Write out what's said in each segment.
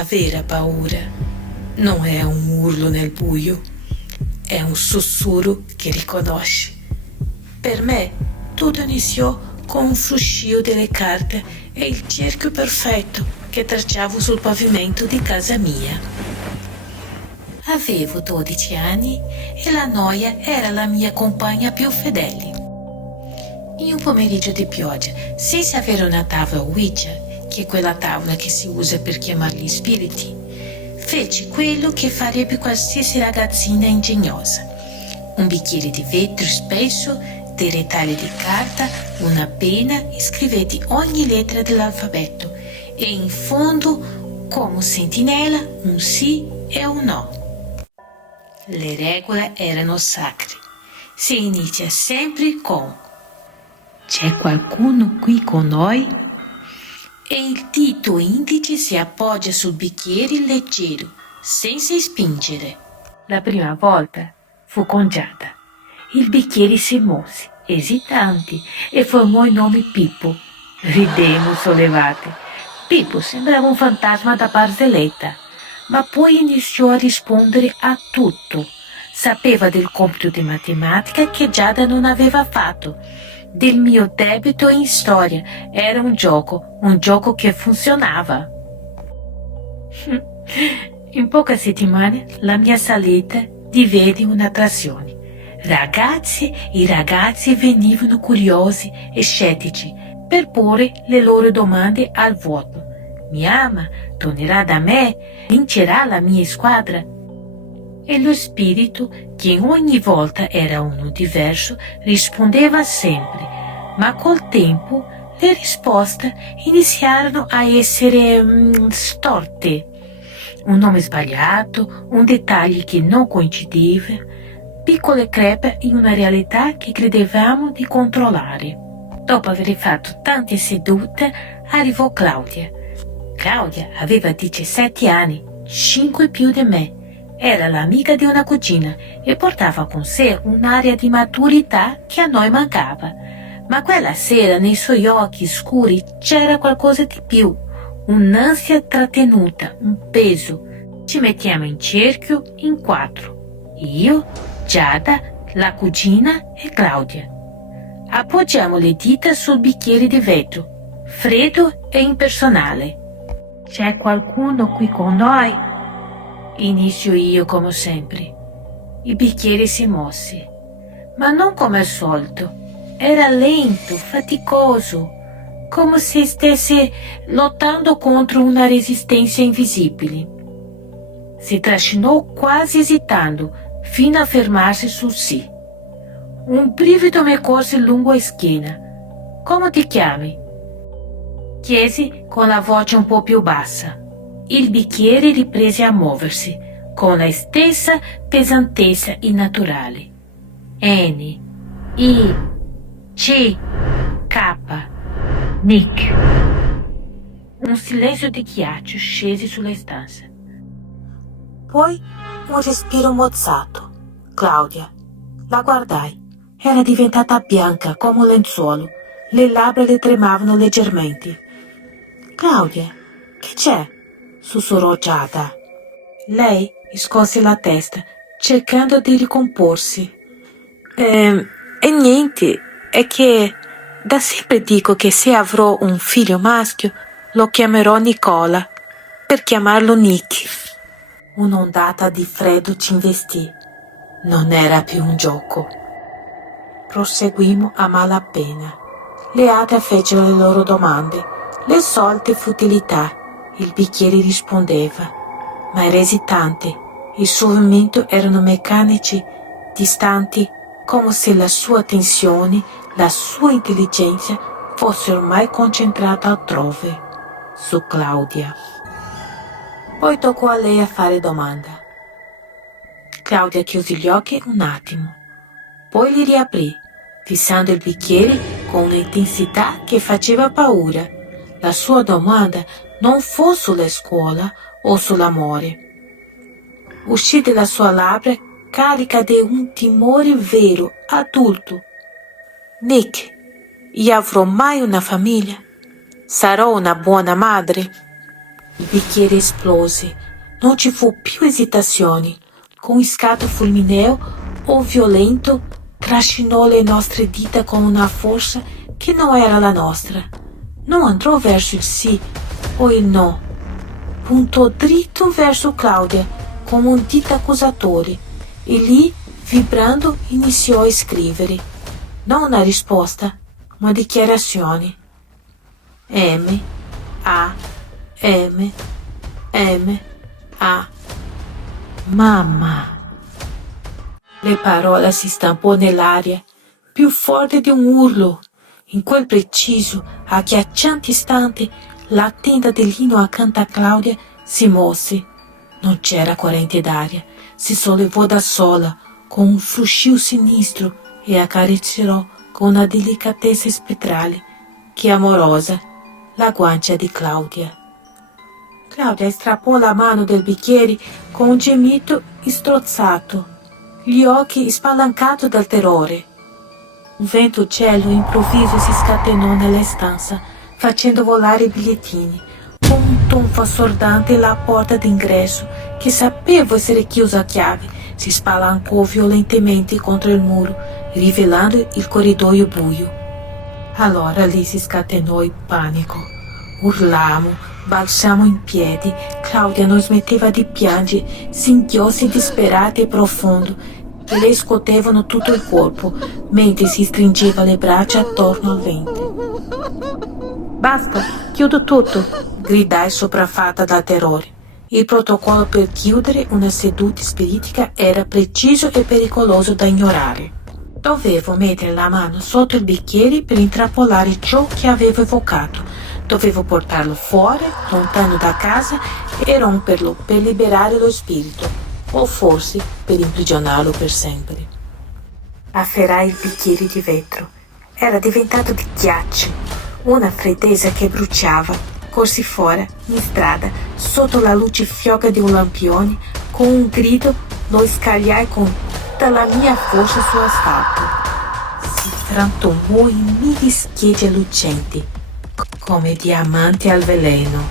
La vera paura non è un urlo nel buio, è un sussurro che riconosce. Per me tutto iniziò con un fruscio delle carte e il cerchio perfetto che tracciavo sul pavimento di casa mia. Avevo 12 anni e la noia era la mia compagna più fedele. In un pomeriggio di pioggia, senza avere una tavola Ouija, che è quella tavola che si usa per chiamare gli spiriti, feci quello che farebbe qualsiasi ragazzina ingegnosa. Un bicchiere di vetro spesso, dei retagli di carta, una penna e scrivetti ogni lettera dell'alfabeto e in fondo, come sentinella, un sì e un no. Le regole erano sacre. Si inizia sempre con "C'è qualcuno qui con noi?" E il dito indice si appoggia sul bicchiere leggero, senza spingere. La prima volta fu con Giada. Il bicchiere si mosse, esitante, e formò il nome Pippo. Ridemmo sollevate. Pippo sembrava un fantasma da barzelletta, ma poi iniziò a rispondere a tutto. Sapeva del compito di matematica che Giada non aveva fatto, del mio debito in storia. Era un gioco che funzionava. In poche settimane la mia salita divenne un'attrazione. Ragazze e ragazzi venivano curiosi e scettici per porre le loro domande al vuoto. Mi ama? Tornerà da me? Vincerà la mia squadra? E lo spirito, che ogni volta era uno diverso, rispondeva sempre, ma col tempo le risposte iniziarono a essere storte. Un nome sbagliato, un dettaglio che non coincideva, piccole crepe in una realtà che credevamo di controllare. Dopo aver fatto tante sedute, arrivò Claudia. Claudia aveva 17 anni, 5 più di me. Era l'amica di una cugina e portava con sé un'aria di maturità che a noi mancava. Ma quella sera nei suoi occhi scuri c'era qualcosa di più, un'ansia trattenuta, un peso. Ci mettiamo in cerchio in 4. Io, Giada, la cugina e Claudia. Appoggiamo le dita sul bicchiere di vetro, freddo e impersonale. C'è qualcuno qui con noi? Inizio io come sempre. Il bicchiere si mosse, ma non come al solito. Era lento, faticoso, come se stesse lottando contro una resistenza invisibile. Si trascinò quasi esitando, fino a fermarsi sul sì. Un brivido mi corse lungo la schiena. Come ti chiami? Chiesi con la voce un po' più bassa. Il bicchiere riprese a muoversi, con la stessa pesantezza innaturale. N, I, C, K, Nick. Un silenzio di ghiaccio scese sulla stanza. Poi un respiro mozzato. Claudia. La guardai. Era diventata bianca come un lenzuolo. Le labbra le tremavano leggermente. Claudia, che c'è? Sussurrò Giada. Lei scosse la testa, cercando di ricomporsi. E niente, è che da sempre dico che se avrò un figlio maschio lo chiamerò Nicola, per chiamarlo Nick. Un'ondata di freddo ci investì. Non era più un gioco. Proseguimmo a malapena. Le altre fecero le loro domande, le solite futilità. Il bicchiere rispondeva, ma era esitante. I suoi movimenti erano meccanici, distanti, come se la sua attenzione, la sua intelligenza fosse ormai concentrata altrove, su Claudia. Poi toccò a lei a fare domanda. Claudia chiuse gli occhi un attimo, poi li riaprì, fissando il bicchiere con un'intensità che faceva paura. La sua domanda non fu sulla scuola o sull'amore. Uscì dalla sua labbra carica di un timore vero, adulto. Nick, io avrò mai una famiglia? Sarò una buona madre? Il bicchiere esplose. Non ci fu più esitazione. Con un scatto fulmineo o violento trascinò le nostre dita con una forza che non era la nostra. Non andò verso il sì o il no. Puntò dritto verso Claudia come un dito accusatore e lì, vibrando, iniziò a scrivere. Non una risposta, ma dichiarazione. M, A, M, M, A. Mamma. Le parole si stampò nell'aria, più forte di un urlo. In quel preciso, agghiacciante istante, la tenda di lino accanto a Claudia si mosse. Non c'era corrente d'aria, si sollevò da sola, con un fruscio sinistro e accarezzò con una delicatezza spettrale che amorosa la guancia di Claudia. Claudia strappò la mano del bicchiere con un gemito strozzato, gli occhi spalancati dal terrore. Un vento gelo improvviso si scatenò nella stanza, facendo volare i bigliettini. Con un tonfo assordante la porta d'ingresso, che sapeva essere chiusa a chiave, si spalancò violentemente contro il muro, rivelando il corridoio buio. Allora lì si scatenò il panico. Urlammo, balzammo in piedi. Claudia non smetteva di piangere, singhiozzi disperati e profondo che le scuotevano tutto il corpo, mentre si stringeva le braccia attorno al ventre. Basta, chiudo tutto, gridai sopraffatta dal terrore. Il protocollo per chiudere una seduta spiritica era preciso e pericoloso da ignorare. Dovevo mettere la mano sotto il bicchiere per intrappolare ciò che avevo evocato. Dovevo portarlo fuori, lontano da casa, e romperlo per liberare lo spirito, o forse per imprigionarlo per sempre. Afferrai il bicchiere di vetro. Era diventato di ghiaccio, una freddezza che bruciava. Corsi fuori, in strada, sotto la luce fioca di un lampione, con un grido lo scagliai con tutta la mia forza sull'asfalto. Si frantumò in mille schegge lucenti, come diamanti al veleno.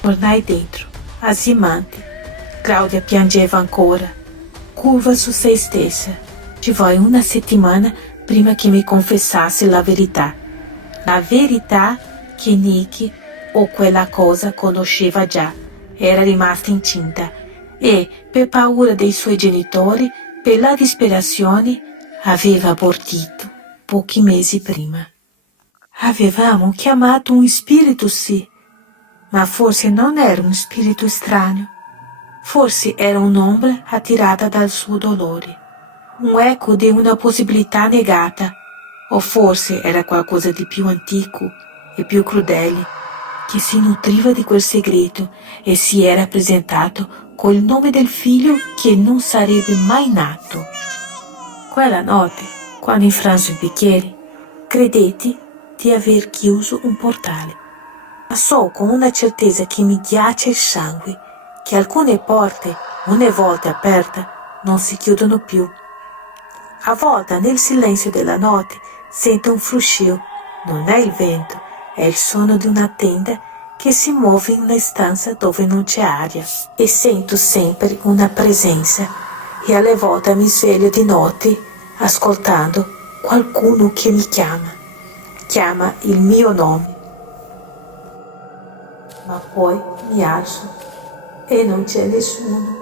Tornai dentro, ansimante. Claudia piangeva ancora, curva su se stessa. Ci volle una settimana prima che mi confessasse la verità. La verità che Nicky, o quella cosa, conosceva già. Era rimasta incinta e, per paura dei suoi genitori, per la disperazione, aveva abortito pochi mesi prima. Avevamo chiamato un spirito, sì, ma forse non era un spirito strano. Forse era un'ombra attirata dal suo dolore, un eco di una possibilità negata, o forse era qualcosa di più antico e più crudele, che si nutriva di quel segreto e si era presentato col nome del figlio che non sarebbe mai nato. Quella notte, quando infransi il bicchiere, credetti di aver chiuso un portale. Ma so con una certezza che mi ghiaccia il sangue che alcune porte, una volta aperte, non si chiudono più. A volte nel silenzio della notte sento un fruscio. Non è il vento, è il suono di una tenda che si muove in una stanza dove non c'è aria. E sento sempre una presenza e alle volte mi sveglio di notte ascoltando qualcuno che mi chiama il mio nome. Ma poi mi alzo e non c'è nessuno.